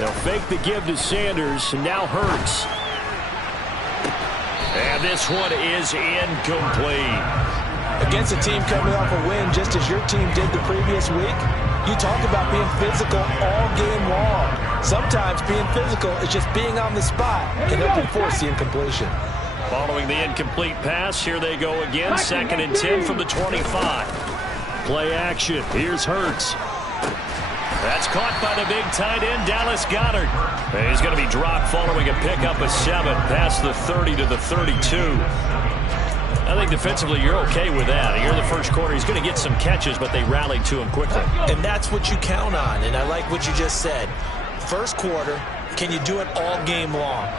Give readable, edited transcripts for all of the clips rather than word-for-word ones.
They'll fake the give to Sanders, and now Hurts. And this one is incomplete. Against a team coming off a win just as your team did the previous week, you talk about being physical all game long. Sometimes being physical is just being on the spot and help you force the incompletion. Following the incomplete pass, here they go again. 2nd and 10 from the 25. Play action. Here's Hurts. That's caught by the big tight end, Dallas Goedert. And he's going to be dropped following a pickup of 7 past the 30 to the 32. I think defensively you're okay with that. Here in the first quarter, he's going to get some catches, but they rallied to him quickly. And that's what you count on, and I like what you just said. First quarter, can you do it all game long?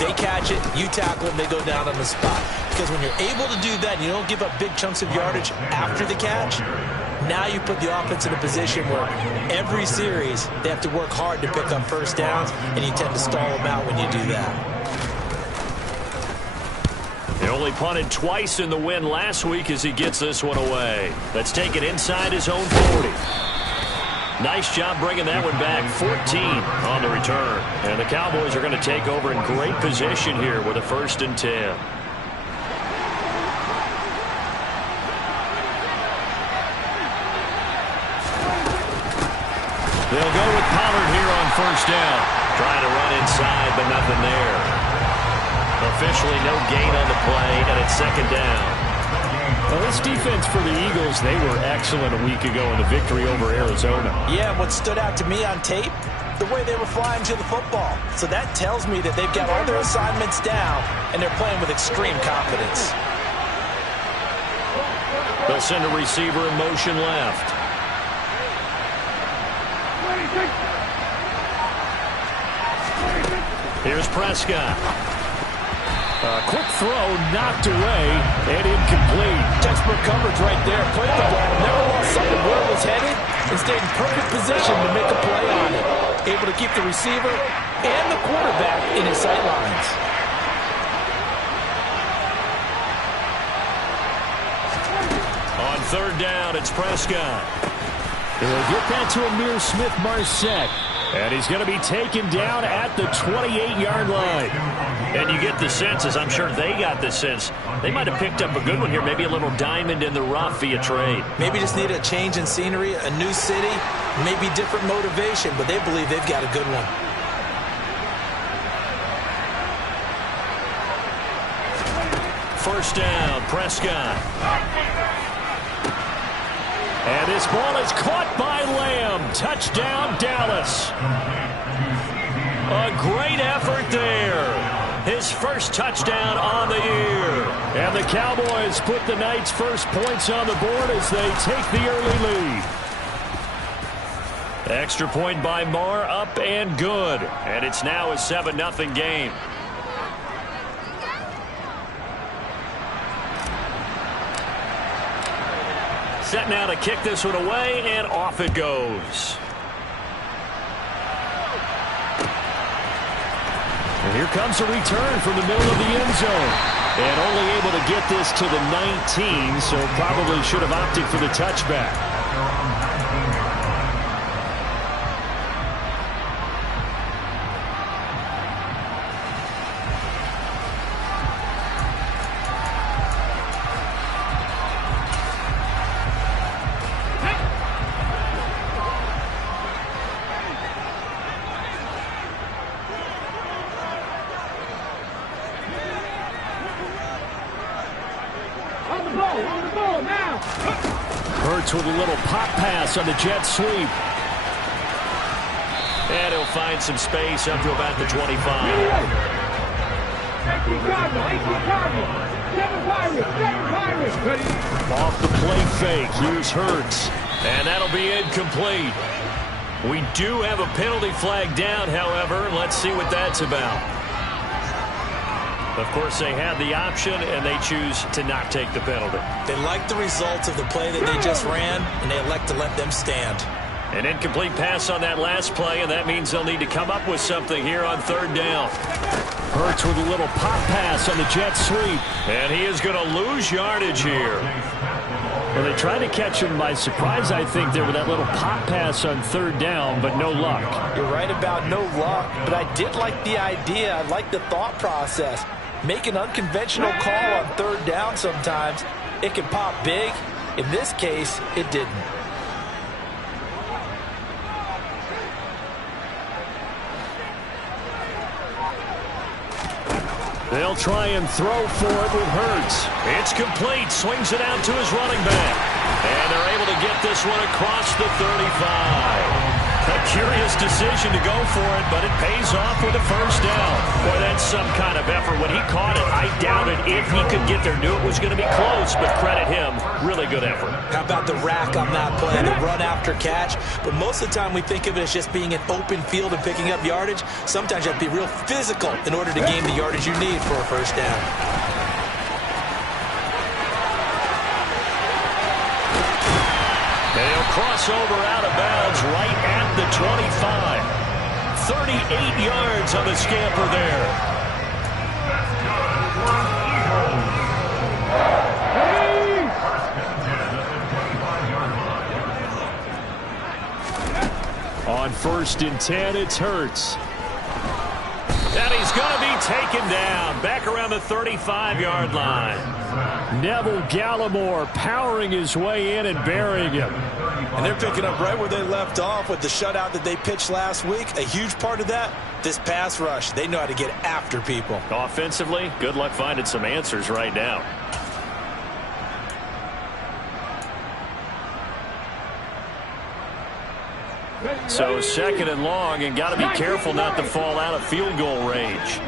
They catch it, you tackle them, they go down on the spot. Because when you're able to do that and you don't give up big chunks of yardage after the catch, now you put the offense in a position where every series they have to work hard to pick up first downs, and you tend to stall them out when you do that. He only punted twice in the win last week as he gets this one away. Let's take it inside his own 40. Nice job bringing that one back. 14 on the return. And the Cowboys are going to take over in great position here with a 1st and 10. They'll go with Pollard here on 1st down. Trying to run inside, but nothing there. Officially no gain on the play, and it's 2nd down. Well, this defense for the Eagles, they were excellent a week ago in the victory over Arizona. Yeah, what stood out to me on tape, the way they were flying to the football. So that tells me that they've got all their assignments down, and they're playing with extreme confidence. They'll send a receiver in motion left. Here's Prescott. A quick throw knocked away and incomplete. Textbook coverage right there. Played the ball, never lost sight of where it was headed, and stayed in perfect position to make a play on it. Able to keep the receiver and the quarterback in his sight lines. On 3rd down, it's Prescott. They'll get that to Amir Smith-Marset. And he's going to be taken down at the 28-yard line. And you get the sense, as I'm sure they got the sense, they might have picked up a good one here, maybe a little diamond in the rough via trade. Maybe just need a change in scenery, a new city, maybe different motivation, but they believe they've got a good one. First down, Prescott. And this ball is caught by Lamb. Touchdown, Dallas. A great effort there. His first touchdown on the year. And the Cowboys put the Knights' first points on the board as they take the early lead. Extra point by Marr, up and good. And it's now a 7-0 game. Set now to kick this one away, and off it goes. And here comes a return from the middle of the end zone. And only able to get this to the 19, so probably should have opted for the touchback. Hurts with a little pop pass on the jet sweep. And he'll find some space up to about the 25. Off the play fake, here's Hurts. And that'll be incomplete. We do have a penalty flag down, however. Let's see what that's about. Of course, they had the option, and they choose to not take the penalty. They like the results of the play that they just ran, and they elect to let them stand. An incomplete pass on that last play, and that means they'll need to come up with something here on 3rd down. Hurts with a little pop pass on the jet sweep. And he is going to lose yardage here. Well, they tried to catch him by surprise, I think, there with that little pop pass on third down, but no luck. You're right about no luck, but I did like the idea. I like the thought process. Make an unconventional call on third down sometimes. It can pop big. In this case, it didn't. They'll try and throw for it with Hurts. It's complete. Swings it out to his running back. And they're able to get this one across the 35. A curious decision to go for it, but it pays off with a first down. Boy, that's some kind of effort. When he caught it, I doubted if he could get there. Knew it was going to be close, but credit him. Really good effort. How about the rack on that play, the run after catch? But most of the time we think of it as just being an open field and picking up yardage. Sometimes you have to be real physical in order to gain the yardage you need for a first down. They'll cross over out of bounds right at the 25. 38 yards on the scamper there. On 1st and 10, it's Hurts. And he's going to be taken down. Back around the 35-yard line. Neville Gallimore powering his way in and burying him. And they're picking up right where they left off with the shutout that they pitched last week. A huge part of that, this pass rush. They know how to get after people. Offensively, good luck finding some answers right now. So 2nd and long, and got to be careful not to fall out of field goal range.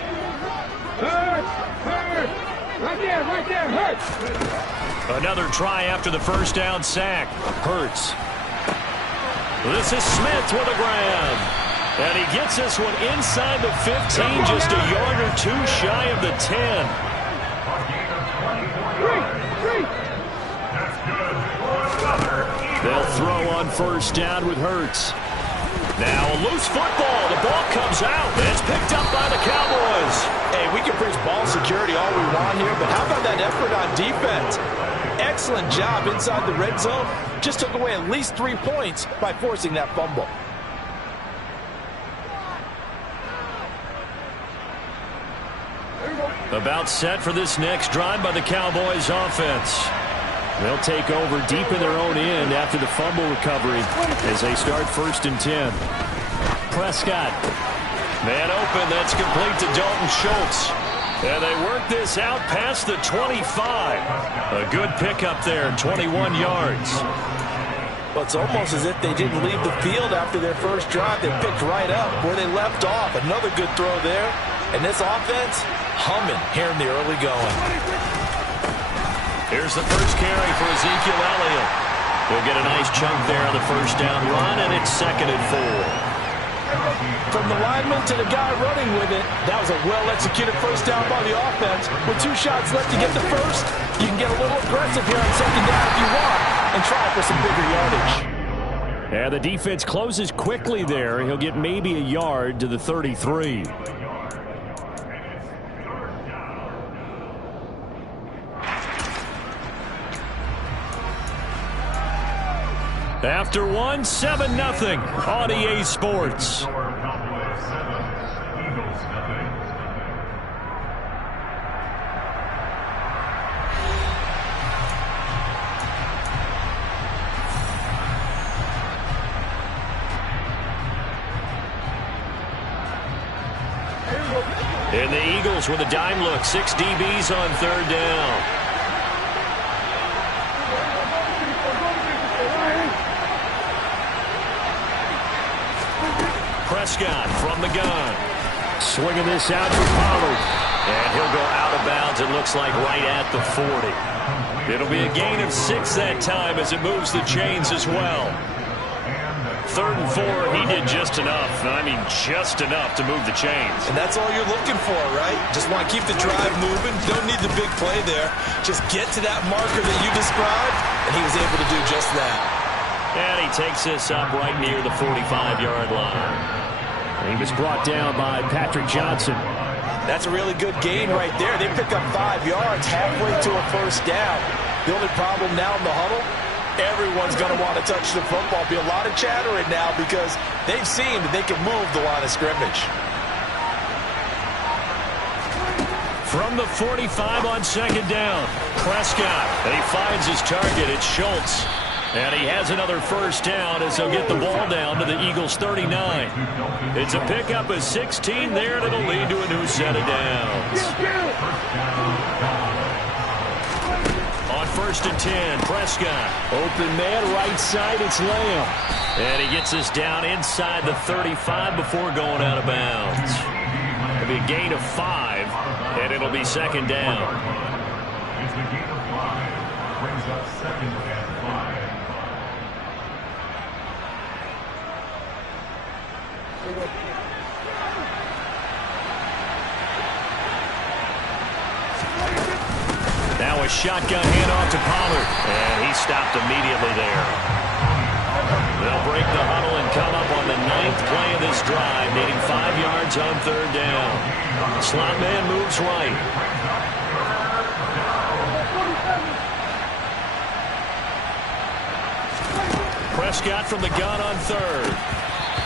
Right there, Hurts. Another try after the first down sack. Hurts. This is Smith with a grab. And he gets this one inside the 15, just a yard or two shy of the 10. They'll throw on first down with Hurts. Now a loose football. The ball comes out. It's picked up by the Cowboys. Hey, we can preach ball security all we want here, but how about that effort on defense? Excellent job inside the red zone. Just took away at least 3 points by forcing that fumble. About set for this next drive by the Cowboys offense. They'll take over deep in their own end after the fumble recovery as they start 1st and 10. Prescott. Man open. That's complete to Dalton Schultz. And they work this out past the 25. A good pickup there, 21 yards. Well, it's almost as if they didn't leave the field after their first drive. They picked right up where they left off. Another good throw there. And this offense, humming here in the early going. Here's the first carry for Ezekiel Elliott. He'll get a nice chunk there on the first down run, and it's 2nd and 4. From the lineman to the guy running with it, that was a well-executed first down by the offense. With 2 shots left to get the first, you can get a little aggressive here on 2nd down if you want and try for some bigger yardage. Yeah, the defense closes quickly there. He'll get maybe a yard to the 33. After one, 7-0 on EA Sports. And the Eagles with a dime look. 6 DBs on 3rd down. Prescott from the gun. Swinging this out for Pollard. And he'll go out of bounds, it looks like, right at the 40. It'll be a gain of 6 that time as it moves the chains as well. 3rd and 4, he did just enough. I mean, just enough to move the chains. And that's all you're looking for, right? Just want to keep the drive moving. Don't need the big play there. Just get to that marker that you described, and he was able to do just that. And he takes this up right near the 45-yard line. He was brought down by Patrick Johnson. That's a really good gain right there. They pick up 5 yards halfway to a first down. The only problem now in the huddle, Everyone's going to want to touch the football. Be a lot of chattering now because they've seen that they can move the line of scrimmage. From the 45 on second down, Prescott, and he finds his target. It's Schultz. And he has another first down as they'll get the ball down to the Eagles' 39. It's a pickup of 16 there, and it'll lead to a new set of downs. On first and 10, Prescott. Open man, right side, it's Lamb. And he gets us down inside the 35 before going out of bounds. It'll be a gain of 5, and it'll be second down. Now a shotgun handoff to Pollard, and he stopped immediately there. They'll break the huddle and come up on the 9th play of this drive, needing 5 yards on third down. Slot man moves right. Prescott from the gun on third.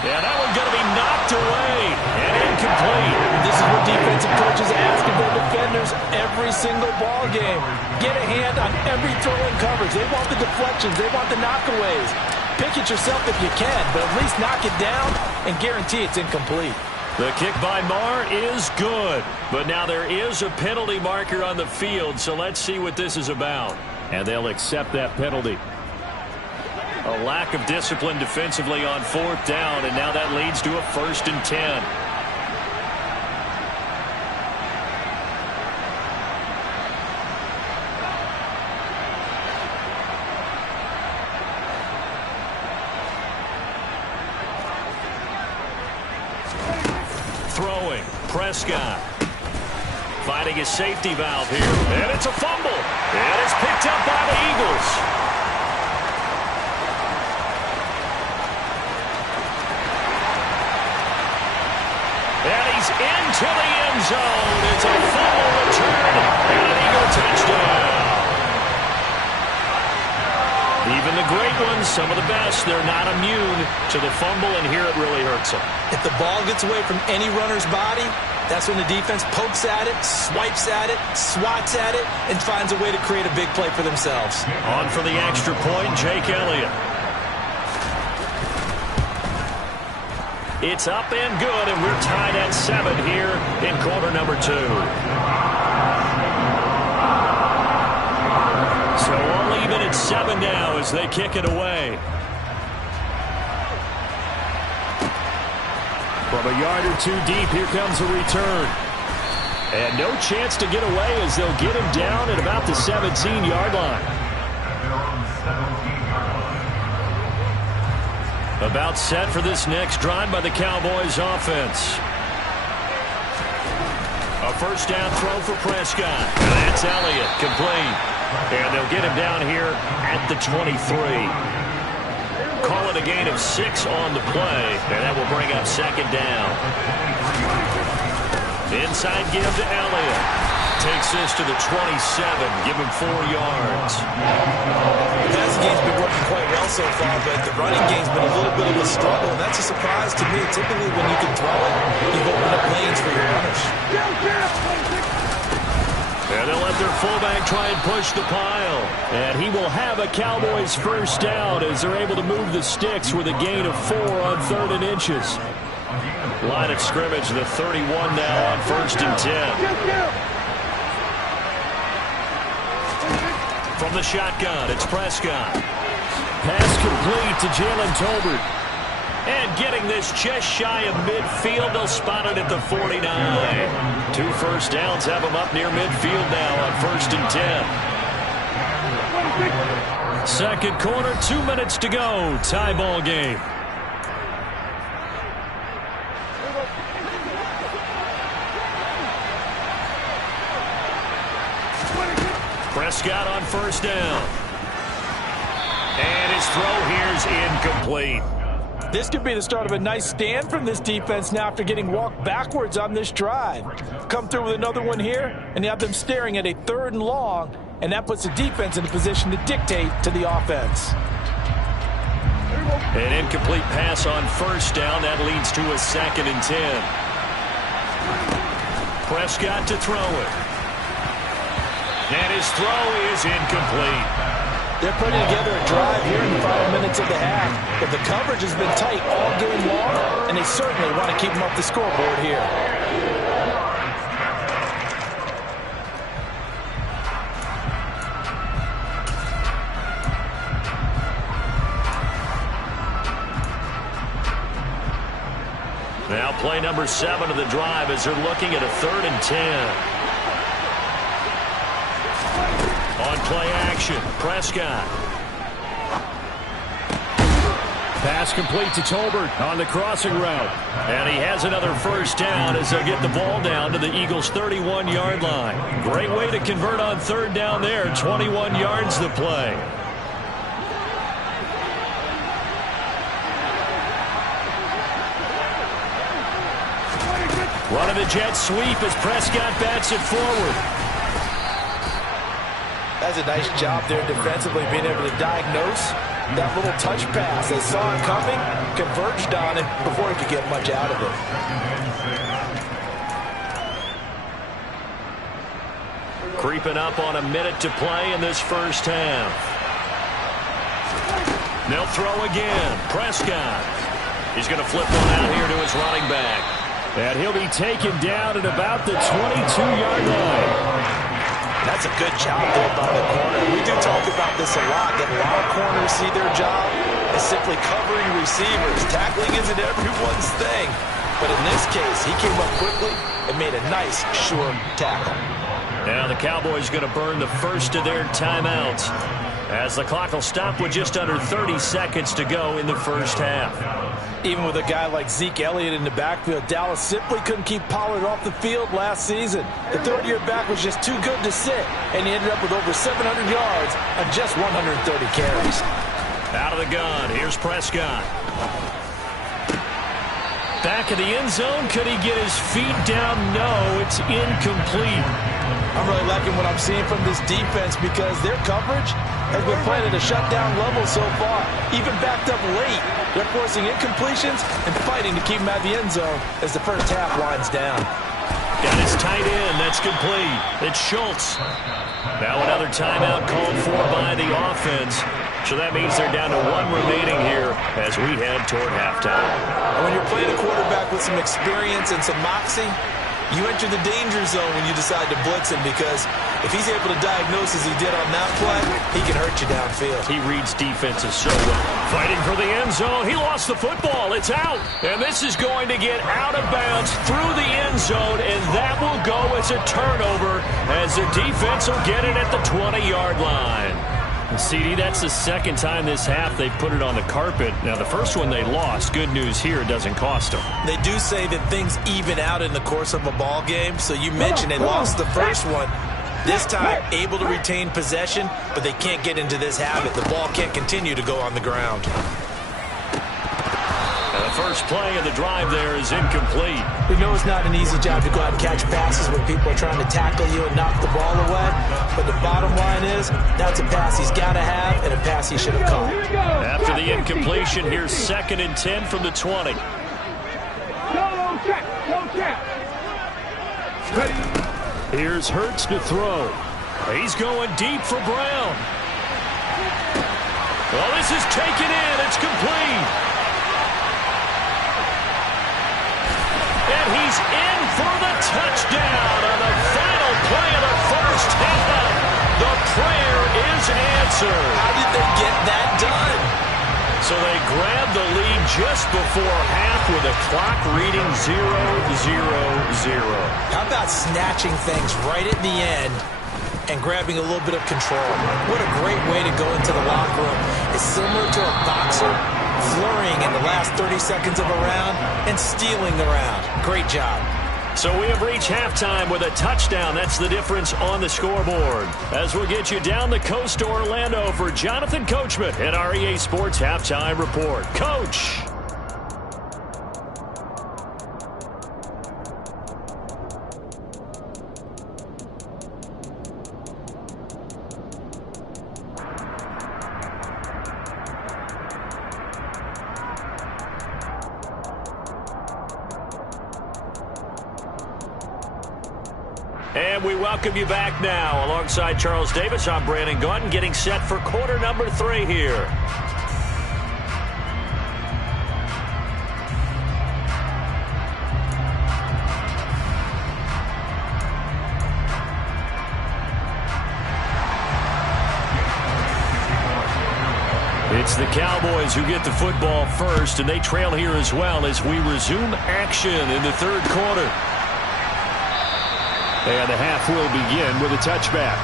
Yeah, that one's going to be knocked away and incomplete. This is what defensive coaches ask of their defenders every single ball game. Get a hand on every throw in coverage. They want the deflections. They want the knockaways. Pick it yourself if you can, but at least knock it down and guarantee it's incomplete. The kick by Marr is good, but now there is a penalty marker on the field, so let's see what this is about. And they'll accept that penalty. A lack of discipline defensively on fourth down, and now that leads to a first and 10. Throwing, Prescott. Finding his safety valve here, and it's a fumble. And it's picked up by the Eagles. Into the end zone. It's a fumble return and an Eagle touchdown. Even the great ones, some of the best, they're not immune to the fumble, and here it really hurts them. If the ball gets away from any runner's body, that's when the defense pokes at it, swipes at it, swats at it, and finds a way to create a big play for themselves. On for the extra point, Jake Elliott. It's up and good, and we're tied at 7 here in quarter number 2. So all even at 7 now as they kick it away. From a yard or 2 deep, here comes a return. And no chance to get away as they'll get him down at about the 17-yard line. About set for this next drive by the Cowboys offense. A first down throw for Prescott. That's Elliott, complete. And they'll get him down here at the 23. Call it a gain of 6 on the play, and that will bring up second down. Inside give to Elliott. Takes this to the 27, give him 4 yards. The passing game's been working quite well so far, but the running game's been a little bit of a struggle, and that's a surprise to me. Typically, when you can throw it, you've opened up lanes for your runners. And they'll let their fullback try and push the pile. And he will have a Cowboys first down as they're able to move the sticks with a gain of 4 on 3rd and inches. Line of scrimmage, the 31 now on first and 10. From the shotgun, it's Prescott. Pass complete to Jalen Tolbert. And getting this just shy of midfield, they'll spot it at the 49. 2 first downs have them up near midfield now on first and 10. Second quarter, 2 minutes to go. Tie ball game. Prescott on first down. And his throw here's incomplete. This could be the start of a nice stand from this defense now after getting walked backwards on this drive. Come through with another one here, and you have them staring at a 3rd and long and that puts the defense in a position to dictate to the offense. An incomplete pass on first down. That leads to a 2nd and 10. Prescott to throw it. And his throw is incomplete. They're putting together a drive here in the final minutes of the half, but the coverage has been tight all game long, and they certainly want to keep them off the scoreboard here. Now play number 7 of the drive as they're looking at a 3rd and 10. On play action, Prescott. Pass complete to Tolbert on the crossing route. And he has another first down as they'll get the ball down to the Eagles' 31-yard line. Great way to convert on 3rd down there. 21 yards to play. Running the jet sweep as Prescott bats it forward. That's a nice job there defensively, being able to diagnose that little touch pass. They saw it coming, converged on it before he could get much out of it. Creeping up on a minute to play in this first half. They'll throw again. Prescott. He's going to flip one out here to his running back. And he'll be taken down at about the 22-yard line. That's a good job there by the corner. We do talk about this a lot, that a lot of corners see their job as simply covering receivers. Tackling isn't everyone's thing. But in this case, he came up quickly and made a nice, sure tackle. Now the Cowboys going to burn the first of their timeouts as the clock will stop with just under 30 seconds to go in the first half. Even with a guy like Zeke Elliott in the backfield, Dallas simply couldn't keep Pollard off the field last season. The third-year back was just too good to sit, and he ended up with over 700 yards on just 130 carries. Out of the gun, here's Prescott. Back in the end zone, could he get his feet down? No, it's incomplete. I'm really liking what I'm seeing from this defense because their coverage has been playing at a shutdown level so far. Even backed up late, they're forcing incompletions and fighting to keep them out of the end zone as the first half winds down. Got his tight end. That's complete. It's Schultz. Now another timeout called for by the offense. So that means they're down to 1 remaining here as we head toward halftime. And when you're playing a quarterback with some experience and some moxie, you enter the danger zone when you decide to blitz him, because if he's able to diagnose as he did on that play, he can hurt you downfield. He reads defenses so well. Fighting for the end zone. He lost the football. It's out. And this is going to get out of bounds through the end zone, and that will go as a turnover as the defense will get it at the 20-yard line. CD, that's the second time this half they've put it on the carpet. Now, the first one they lost. Good news here, it doesn't cost them. They do say that things even out in the course of a ball game. So you mentioned they lost the first one. This time, able to retain possession, but they can't get into this habit. The ball can't continue to go on the ground. And the first play of the drive there is incomplete. We know it's not an easy job to go out and catch passes when people are trying to tackle you and knock the ball away. But the bottom line is, that's a pass he's got to have and a pass he should have caught. After the incompletion, here's 2nd and 10 from the 20. Here's Hurts to throw. He's going deep for Brown. Well, this is taken in. It's complete. And he's in for the touchdown on the final play of the first half. The prayer is answered. How did they get that done? So they grabbed the lead just before half with a clock reading 0-0-0. How about snatching things right at the end and grabbing a little bit of control? What a great way to go into the locker room. It's similar to a boxer flurrying in the last 30 seconds of a round and stealing the round. Great job. So we have reached halftime with a touchdown. That's the difference on the scoreboard. As we'll get you down the coast to Orlando for Jonathan Coachman at our EA Sports Halftime Report. Coach. And we welcome you back now. Alongside Charles Davis, I'm Brandon Gaudin, getting set for quarter number 3 here. It's the Cowboys who get the football first, and they trail here as well as we resume action in the third quarter. And the half will begin with a touchback.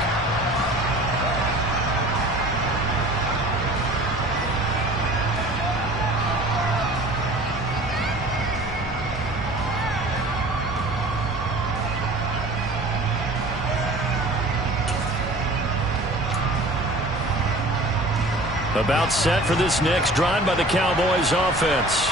About set for this next drive by the Cowboys offense.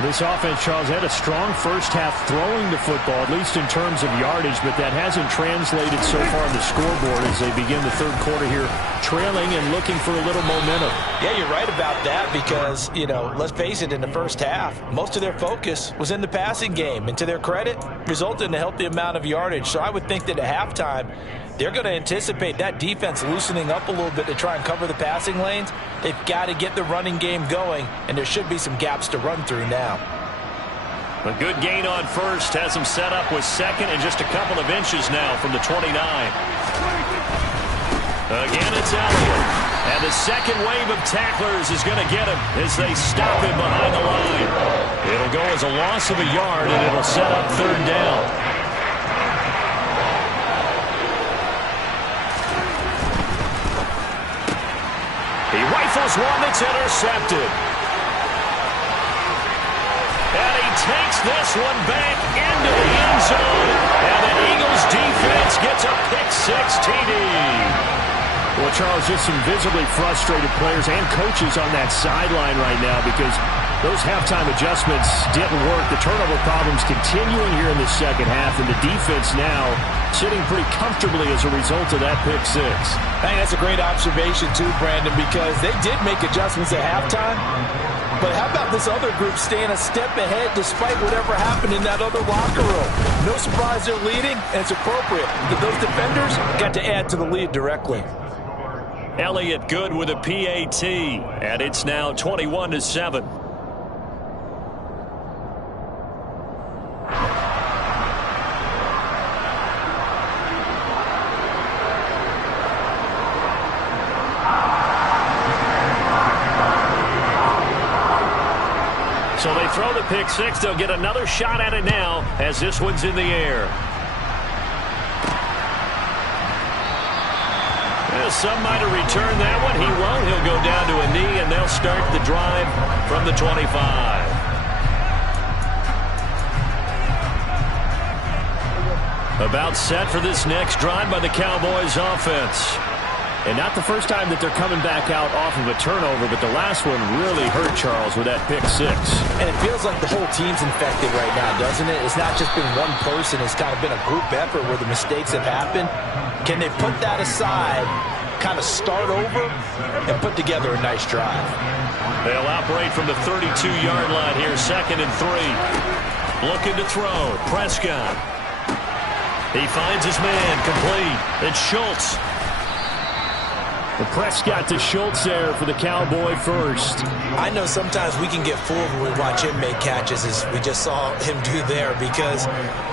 This offense, Charles, had a strong first half throwing the football, at least in terms of yardage, but that hasn't translated so far on the scoreboard as they begin the third quarter here, trailing and looking for a little momentum. Yeah, you're right about that because, let's face it, in the first half, most of their focus was in the passing game. And to their credit, resulted in a healthy amount of yardage. So I would think that at halftime, they're going to anticipate that defense loosening up a little bit to try and cover the passing lanes. They've got to get the running game going, and there should be some gaps to run through now. A good gain on first has him set up with second and just a couple of inches now from the 29. Again, it's Elliott. And the second wave of tacklers is going to get him as they stop him behind the line. It'll go as a loss of a yard, and it'll set up third down. He rifles one that's intercepted. And he takes this one back into the end zone. And the Eagles defense gets a pick-6 TD. Well, Charles, just some visibly frustrated players and coaches on that sideline right now because those halftime adjustments didn't work. The turnover problems continuing here in the second half, and the defense now sitting pretty comfortably as a result of that pick-6. I think that's a great observation, too, Brandon, because they did make adjustments at halftime. But how about this other group staying a step ahead despite whatever happened in that other locker room? No surprise they're leading, and it's appropriate that those defenders got to add to the lead directly. Elliott good with a PAT, and it's now 21-7. So they throw the pick-6. They'll get another shot at it now as this one's in the air. Well, some might have returned that one. He won't. He'll go down to a knee, and they'll start the drive from the 25. About set for this next drive by the Cowboys offense. And not the first time that they're coming back out off of a turnover, but the last one really hurt Charles with that pick-6. And it feels like the whole team's infected right now, doesn't it? It's not just been one person. It's kind of been a group effort where the mistakes have happened. Can they put that aside, kind of start over, and put together a nice drive? They'll operate from the 32-yard line here, 2nd and 3. Looking to throw. Prescott. He finds his man, complete. It's Schultz. The Prescott to Schultz there for the Cowboy first. I know sometimes we can get fooled when we watch him make catches, as we just saw him do there, because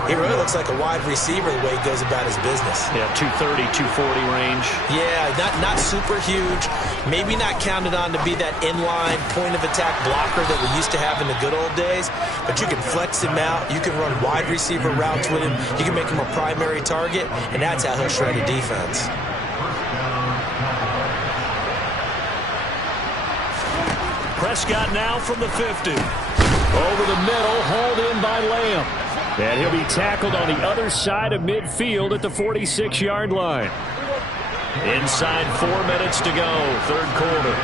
he really looks like a wide receiver the way he goes about his business. Yeah, 230, 240 range. Yeah, not super huge. Maybe not counted on to be that inline point-of-attack blocker that we used to have in the good old days, but you can flex him out. You can run wide receiver routes with him. You can make him a primary target, and that's how he'll shred a defense. Prescott now from the 50. Over the middle, hauled in by Lamb. And he'll be tackled on the other side of midfield at the 46-yard line. Inside 4 minutes to go, third quarter.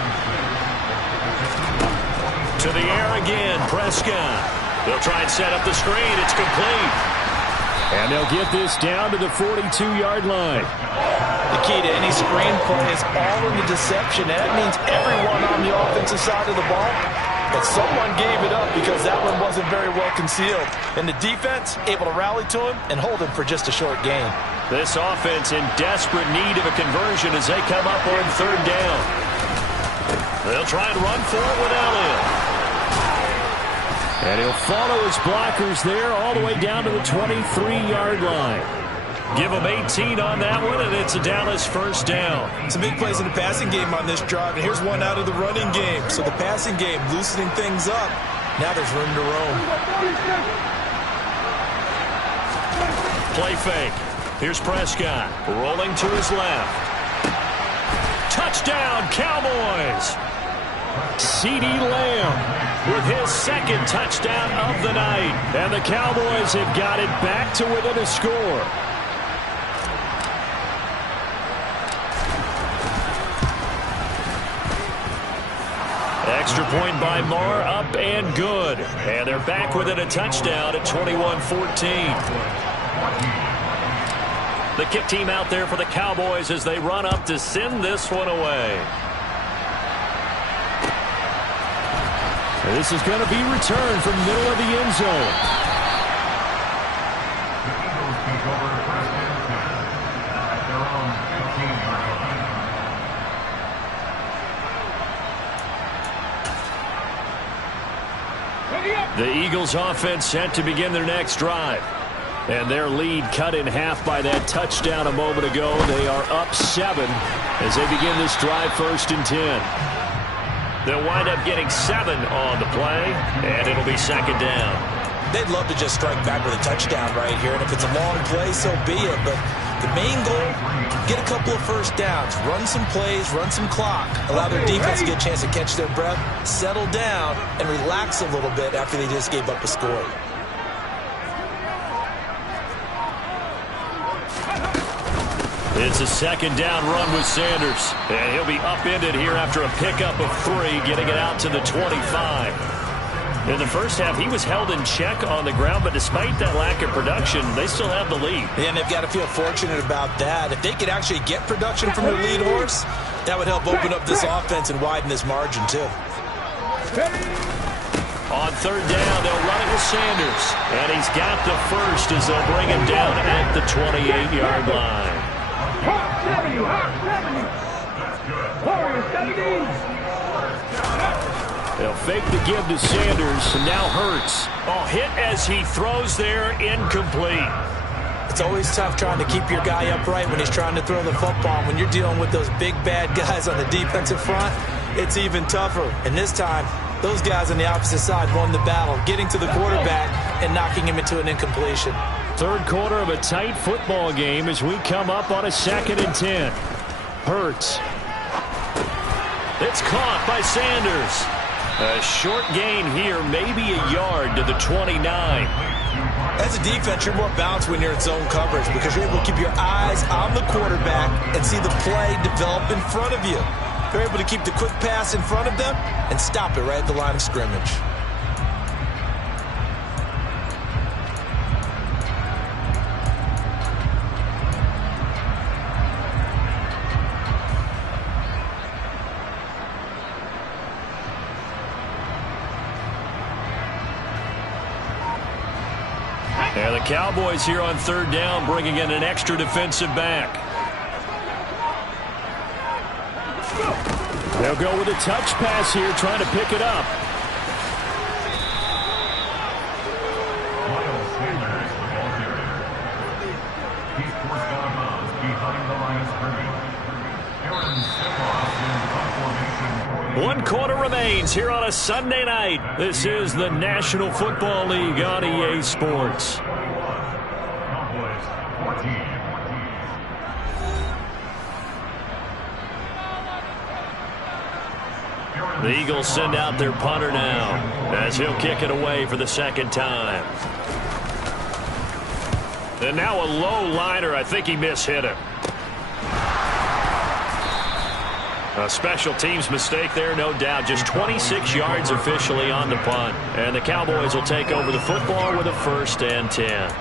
To the air again, Prescott. They'll try and set up the screen. It's complete. And they'll get this down to the 42-yard line. The key to any screen play is all in the deception. That means everyone on the offensive side of the ball But someone gave it up because that one wasn't very well concealed. And the defense able to rally to him and hold him for just a short gain. This offense in desperate need of a conversion as they come up on third down. They'll try and run for it without him. And he'll follow his blockers there all the way down to the 23-yard line. Give him 18 on that one, and it's a Dallas first down. Some big plays in the passing game on this drive, and here's one out of the running game. So the passing game loosening things up. Now there's room to roam. Play fake. Here's Prescott rolling to his left. Touchdown, Cowboys! CeeDee Lamb with his second touchdown of the night. And the Cowboys have got it back to within a score. Extra point by Marr, up and good. And they're back within a touchdown at 21-14. The kick team out there for the Cowboys as they run up to send this one away. And this is going to be returned from middle of the end zone. The Eagles offense set to begin their next drive. And their lead cut in half by that touchdown a moment ago. They are up 7 as they begin this drive, 1st and 10. They'll wind up getting 7 on the play, and it'll be 2nd down. They'd love to just strike back with a touchdown right here, and if it's a long play, so be it. But the main goal, get a couple of first downs, run some plays, run some clock, allow their defense to get a chance to catch their breath, settle down, and relax a little bit after they just gave up a score. It's a 2nd down run with Sanders. And he'll be upended here after a pickup of 3, getting it out to the 25. In the first half, he was held in check on the ground, but despite that lack of production, they still have the lead. Yeah, and they've got to feel fortunate about that. If they could actually get production from their lead horse, that would help open up this offense and widen this margin, too. On 3rd down, they'll run it with Sanders. And he's got the first as they'll bring him down at the 28-yard line. They'll fake the give to Sanders, and now Hurts. Oh, hit as he throws there, incomplete. It's always tough trying to keep your guy upright when he's trying to throw the football. When you're dealing with those big, bad guys on the defensive front, it's even tougher. And this time, those guys on the opposite side won the battle, getting to the quarterback and knocking him into an incompletion. 3rd quarter of a tight football game as we come up on a 2nd and 10. Hurts. It's caught by Sanders. A short gain here, maybe a yard to the 29. As a defense, you're more balanced when you're in zone coverage because you're able to keep your eyes on the quarterback and see the play develop in front of you. You're able to keep the quick pass in front of them and stop it right at the line of scrimmage. And the Cowboys here on 3rd down, bringing in an extra defensive back. They'll go with a touch pass here, trying to pick it up. One quarter remains here on a Sunday night. This is the National Football League on EA Sports. The Eagles send out their punter now as he'll kick it away for the 2nd time. And now a low liner. I think he mishit him. A special teams mistake there, no doubt. Just 26 yards officially on the punt. And the Cowboys will take over the football with a 1st and 10.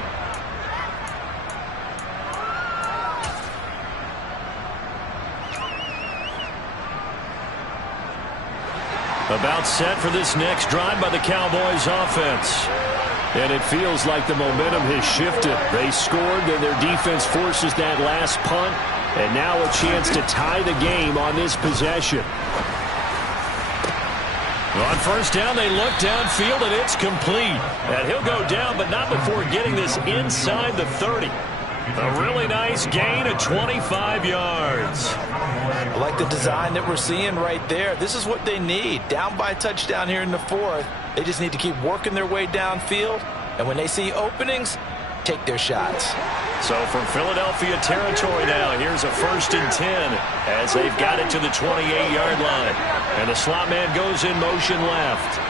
About set for this next drive by the Cowboys offense. And it feels like the momentum has shifted. They scored, then their defense forces that last punt. And now a chance to tie the game on this possession. On first down, they look downfield, and it's complete. And he'll go down, but not before getting this inside the 30. A really nice gain of 25 yards. I like the design that we're seeing right there. This is what they need. Down by a touchdown here in the fourth. They just need to keep working their way downfield. And when they see openings, take their shots. So from Philadelphia territory now, here's a 1st and 10 as they've got it to the 28-yard line. And the slot man goes in motion left.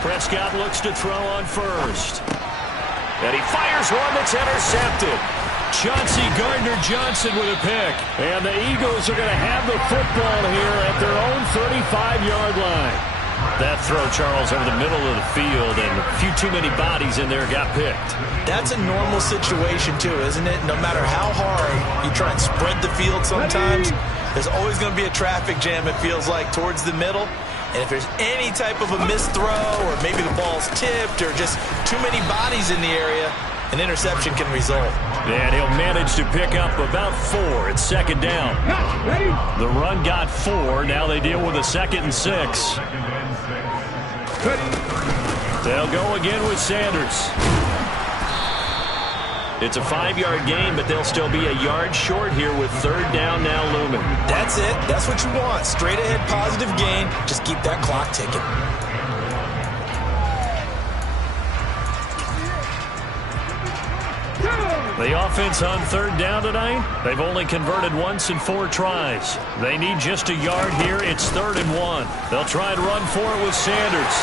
Prescott looks to throw on first. And he fires one that's intercepted. Chauncey Gardner-Johnson with a pick. And the Eagles are going to have the football here at their own 35-yard line. That throw, Charles, over the middle of the field, and a few too many bodies in there got picked. That's a normal situation, too, isn't it? No matter how hard you try and spread the field sometimes, there's always going to be a traffic jam, it feels like, towards the middle. And if there's any type of a missed throw, or maybe the ball's tipped, or just too many bodies in the area, an interception can result. And he'll manage to pick up about 4 at 2nd down. The run got 4. Now they deal with a 2nd and 6. They'll go again with Sanders. It's a 5-yard gain, but they'll still be a yard short here with 3rd down now looming. That's it. That's what you want. Straight ahead positive gain. Just keep that clock ticking. The offense on 3rd down tonight, they've only converted once in 4 tries. They need just a yard here. It's 3rd and 1. They'll try and run for it with Sanders.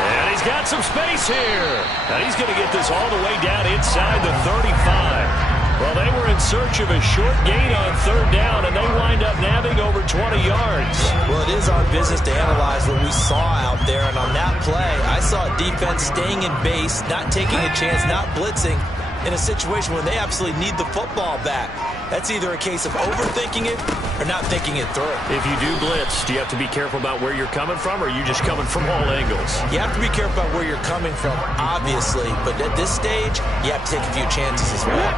And he's got some space here. And he's going to get this all the way down inside the 35. Well, they were in search of a short gain on 3rd down, and they wind up nabbing over 20 yards. Well, it is our business to analyze what we saw out there. And on that play, I saw a defense staying in base, not taking a chance, not blitzing, in a situation where they absolutely need the football back. That's either a case of overthinking it or not thinking it through. If you do blitz, do you have to be careful about where you're coming from, or are you just coming from all angles? You have to be careful about where you're coming from, obviously, but at this stage, you have to take a few chances as well.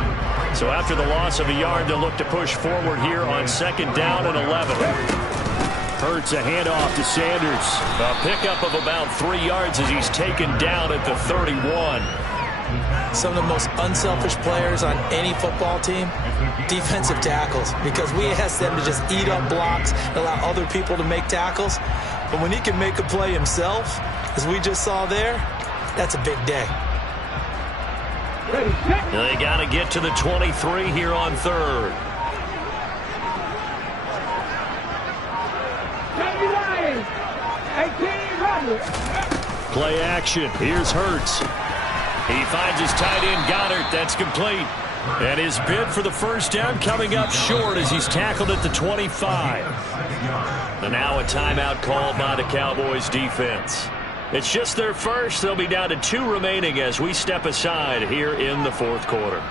So after the loss of a yard, they'll look to push forward here on 2nd down and 11. Hurts a handoff to Sanders. A pickup of about 3 yards as he's taken down at the 31. Some of the most unselfish players on any football team, defensive tackles, because we ask them to just eat up blocks and allow other people to make tackles. But when he can make a play himself, as we just saw there, that's a big day. They got to get to the 23 here on 3rd. Play action. Here's Hurts. He finds his tight end, Goddard. That's complete. And his bid for the 1st down coming up short as he's tackled at the 25. And now a timeout called by the Cowboys defense. It's just their first. They'll be down to 2 remaining as we step aside here in the 4th quarter.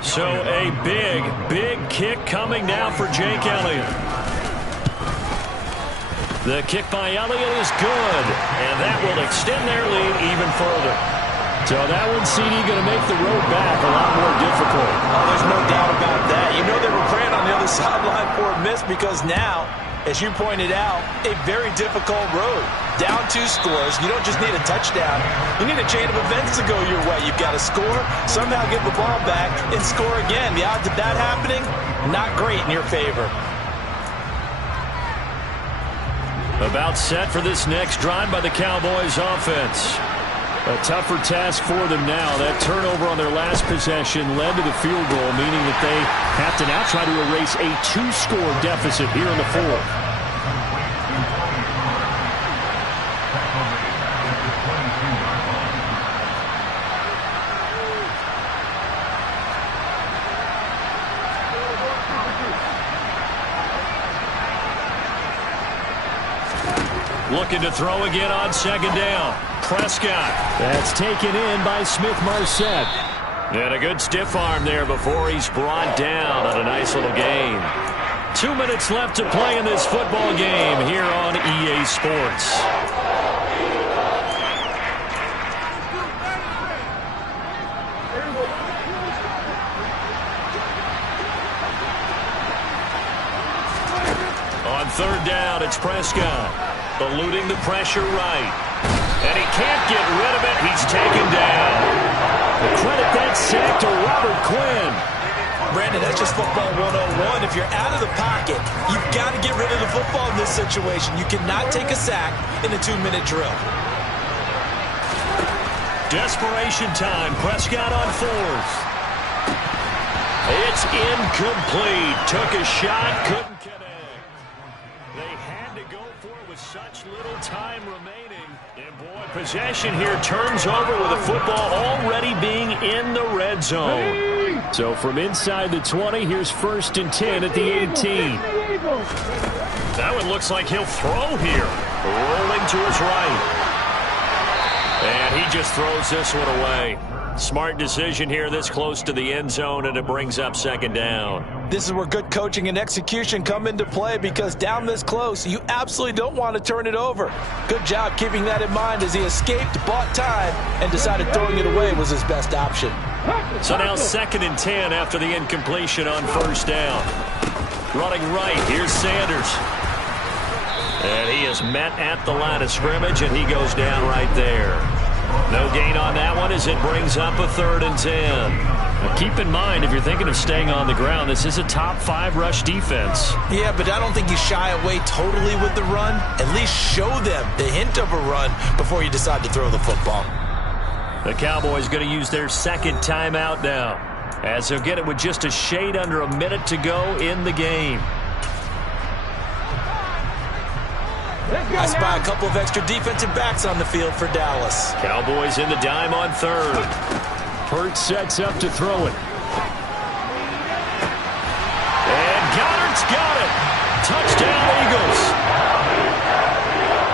So a big kick coming now for Jake Elliott. The kick by Elliott is good, and that will extend their lead even further. So that one, CD, going to make the road back a lot more difficult. Oh, there's no doubt about that. You know they were praying on the other sideline for a miss because now, as you pointed out, a very difficult road. Down 2 scores. You don't just need a touchdown. You need a chain of events to go your way. You've got to score, somehow get the ball back, and score again. The odds of that happening, not great in your favor. About set for this next drive by the Cowboys offense. A tougher task for them now. That turnover on their last possession led to the field goal, meaning that they have to now try to erase a 2-score deficit here in the 4th. Looking to throw again on 2nd down. Prescott. That's taken in by Smith-Marset. And a good stiff arm there before he's brought down on a nice little gain. 2 minutes left to play in this football game here on EA Sports. On third down, it's Prescott. Eluding the pressure right. And he can't get rid of it. He's taken down. Credit that sack to Robert Quinn. Brandon, that's just football 101. If you're out of the pocket, you've got to get rid of the football in this situation. You cannot take a sack in a 2-minute drill. Desperation time. Prescott on fourth. It's incomplete. Took a shot, couldn't connect. They had to go for it with such little time remaining. And boy, possession here turns over with the football already being in the red zone. So from inside the 20, here's 1st and 10 at the 18. That one looks like he'll throw here. Rolling to his right. And he just throws this one away. Smart decision here this close to the end zone, and it brings up 2nd down. This is where good coaching and execution come into play, because down this close, you absolutely don't want to turn it over. Good job keeping that in mind as he escaped, bought time, and decided throwing it away was his best option. So now 2nd and 10 after the incompletion on 1st down. Running right, here's Sanders. And he is met at the line of scrimmage, and he goes down right there. No gain on that one as it brings up a 3rd and 10. Well, keep in mind, if you're thinking of staying on the ground, this is a top 5 rush defense. Yeah, but I don't think you shy away totally with the run. At least show them the hint of a run before you decide to throw the football. The Cowboys going to use their 2nd timeout now, as they'll get it with just a shade under a minute to go in the game. I spy a couple of extra defensive backs on the field for Dallas. Cowboys in the dime on 3rd. Hurts sets up to throw it. And Goddard's got it. Touchdown, Eagles.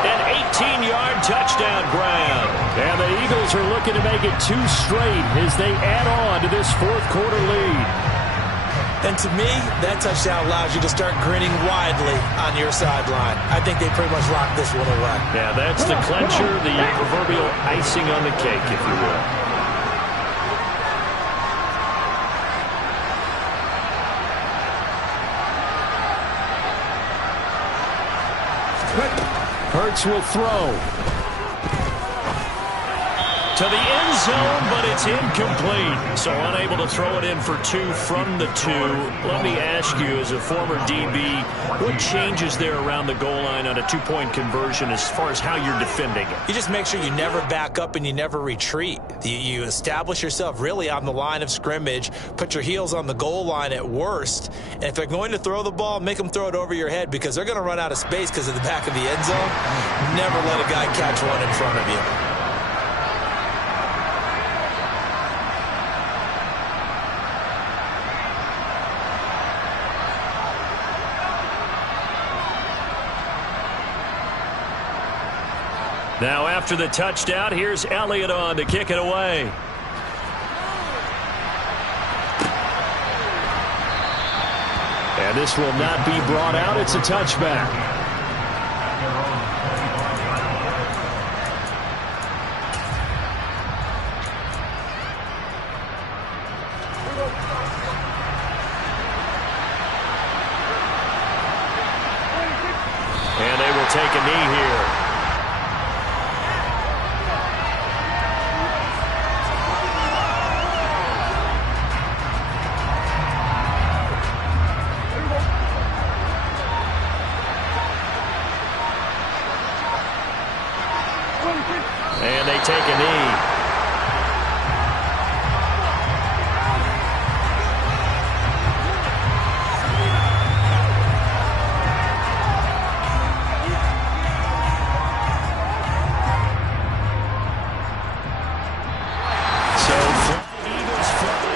An 18-yard touchdown grab. And the Eagles are looking to make it 2 straight as they add on to this 4th quarter lead. And to me, that touchdown allows you to start grinning widely on your sideline. I think they pretty much locked this one away. Yeah, that's the clincher, the proverbial icing on the cake, if you will. Hurts will throw. To the end zone, but it's incomplete. So unable to throw it in for 2 from the 2. Let me ask you, as a former DB, what changes there around the goal line on a 2-point conversion as far as how you're defending it? You just make sure you never back up and you never retreat. You establish yourself really on the line of scrimmage, put your heels on the goal line at worst, and if they're going to throw the ball, make them throw it over your head, because they're going to run out of space because of the back of the end zone. Never let a guy catch one in front of you. Now after the touchdown, here's Elliott on to kick it away. And this will not be brought out. It's a touchback. And they will take a knee here. And they take a knee.